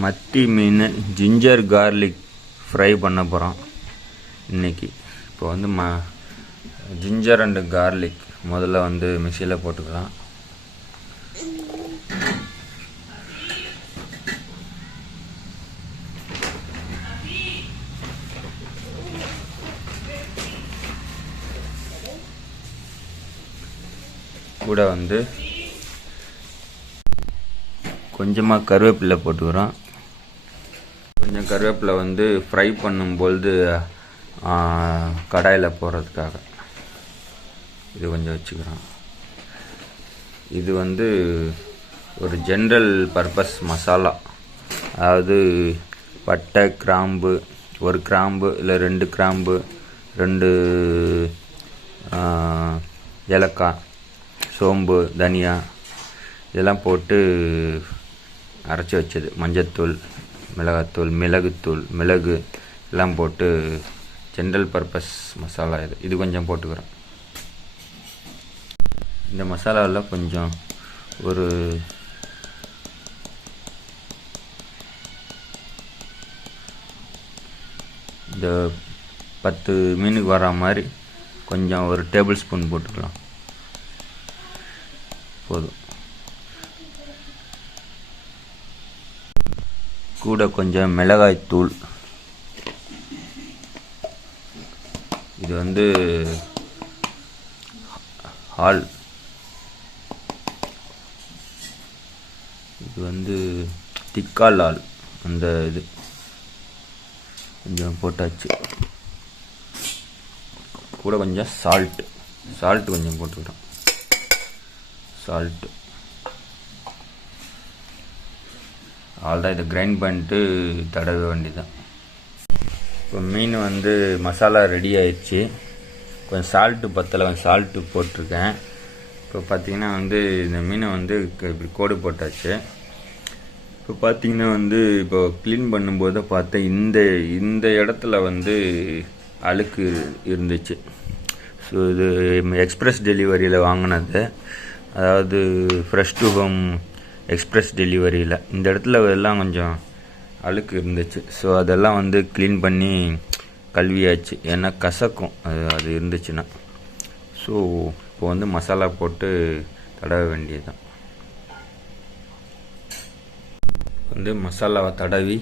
மத்தி மீன் ginger garlic fry பண்ண போகிறோம் இன்றைக்கி. இப்போ வந்து ஜிஞ்சர் அண்டு கார்லிக் முதல்ல வந்து மிக்சியில் போட்டுக்கலாம். கூட வந்து கொஞ்சமாக கருவேப்பிலை போட்டுக்கிறோம். கொஞ்சம் கருவேப்பிலை வந்து ஃப்ரை பண்ணும்பொழுது கடாயில் போடுறதுக்காக இது கொஞ்சம் வச்சுக்கிறோம். இது வந்து ஒரு ஜென்ரல் பர்பஸ் மசாலா, அதாவது பட்டை, கிராம்பு, ஒரு கிராம்பு இல்லை 2 கிராம்பு, 2 ஏலக்காய், சோம்பு, தனியா இதெல்லாம் போட்டு அரைச்சி வச்சது. மஞ்சத்தூள், மிளகாத்தூள், மிளகு எல்லாம் போட்டு ஜென்ரல் பர்பஸ் மசாலா இது கொஞ்சம் போட்டுக்கிறோம். இந்த மசாலாவில் கொஞ்சம் ஒரு இந்த 10 மீனுக்கு வர மாதிரி கொஞ்சம் ஒரு டேபிள் ஸ்பூன் போட்டுக்கலாம் போதும். கூட கொஞ்சம் மிளகாய்த்தூள், இது வந்து ஹால், இது வந்து திக்கால் ஆள், அந்த இது கொஞ்சம் போட்டாச்சு. கூட கொஞ்சம் சால்ட் கொஞ்சம் போட்டுக்கிறோம். சால்ட்டு அவ்வளோதான். இதை கிரைண்ட் பண்ணிட்டு தடவ வேண்டியதான். இப்போ மீன் வந்து மசாலா ரெடி ஆயிடுச்சு. கொஞ்சம் சால்ட்டு பத்தலை, கொஞ்சம் சால்ட்டு போட்டிருக்கேன். இப்போ பார்த்திங்கன்னா வந்து இந்த மீனை வந்து இப்படி கோடு போட்டாச்சு. இப்போ பார்த்திங்கன்னா வந்து இப்போ க்ளீன் பண்ணும்போது பார்த்தா இந்த இடத்துல வந்து அழுக்கு இருந்துச்சு. ஸோ இது எக்ஸ்பிரஸ் டெலிவரியில் வாங்கினது, அதாவது ஃப்ரெஷ் டு ஹோம் எக்ஸ்பிரஸ் டெலிவரியில் இந்த இடத்துல எல்லாம் கொஞ்சம் அழுக்கு இருந்துச்சு. ஸோ அதெல்லாம் வந்து க்ளீன் பண்ணி கழுவியாச்சு. ஏன்னா கசக்கும் அது இருந்துச்சுன்னா. ஸோ இப்போ வந்து மசாலா போட்டு தடவ வேண்டியதுதான். வந்து மசாலாவை தடவி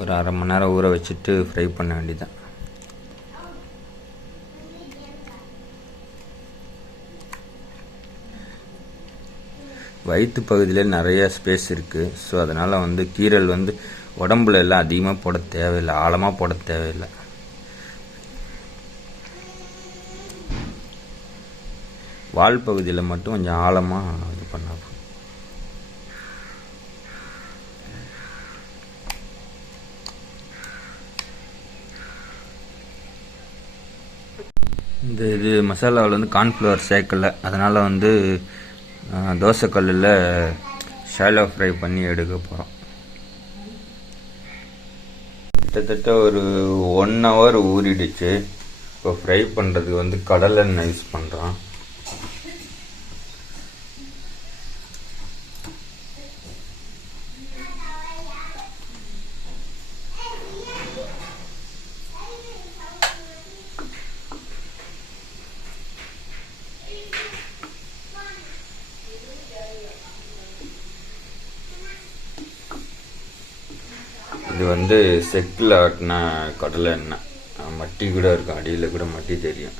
ஒரு 1/2 மணி நேரம் ஊற வச்சுட்டு ஃப்ரை பண்ண வேண்டியதுதான். வயிற்று பகுதியில் நிறைய ஸ்பேஸ் இருக்குது. ஸோ அதனால் வந்து கீரல் வந்து உடம்புல எல்லாம் அதிகமாக போட தேவையில்லை, ஆழமாக போட தேவையில்லை. வால் பகுதியில் மட்டும் கொஞ்சம் ஆழமாக இது பண்ண. இது மசாலாவில் வந்து கார்ன்ஃப்ளவர் சேர்க்கலை, அதனால் வந்து தோசைக்கல்லில் ஷாலோ ஃப்ரை பண்ணி எடுக்க போகிறோம். கிட்டத்தட்ட ஒரு 1 hour ஊறிடுச்சு. இப்போ ஃப்ரை பண்ணுறதுக்கு வந்து கடலெண்ணெய் யூஸ் பண்ணுறோம். இது வந்து செக்கில் ஆட்டின கடலை எண்ணெய், மட்டி கூட இருக்கும், அடியில் கூட மட்டி தெரியும்.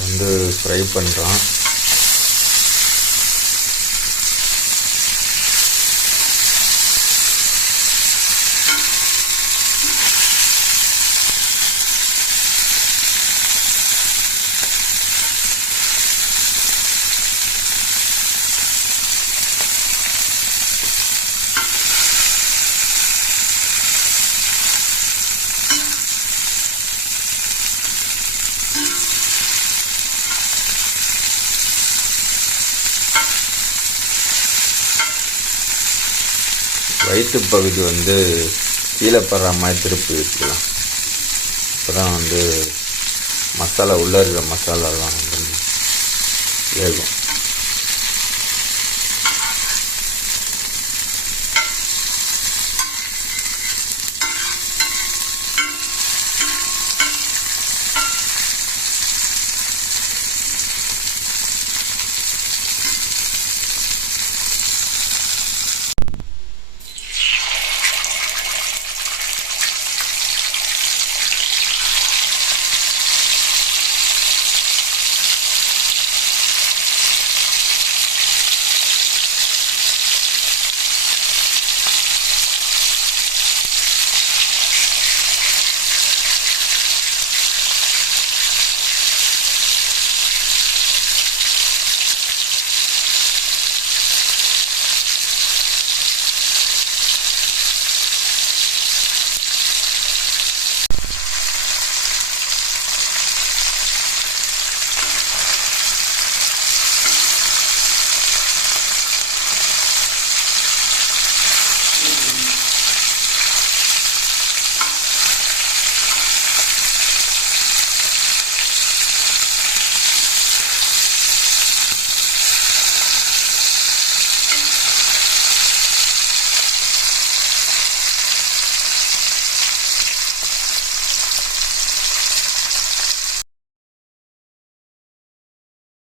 வந்து ஃப்ரை பண்ணுறோம். வயிற்று பகுதி வந்து கீழே படுற மாதிரி திருப்பி வச்சுக்கலாம். அப்போ தான் வந்து மசாலா உள்ளே இருக்கிற மசாலாலாம் வந்து வேகும்.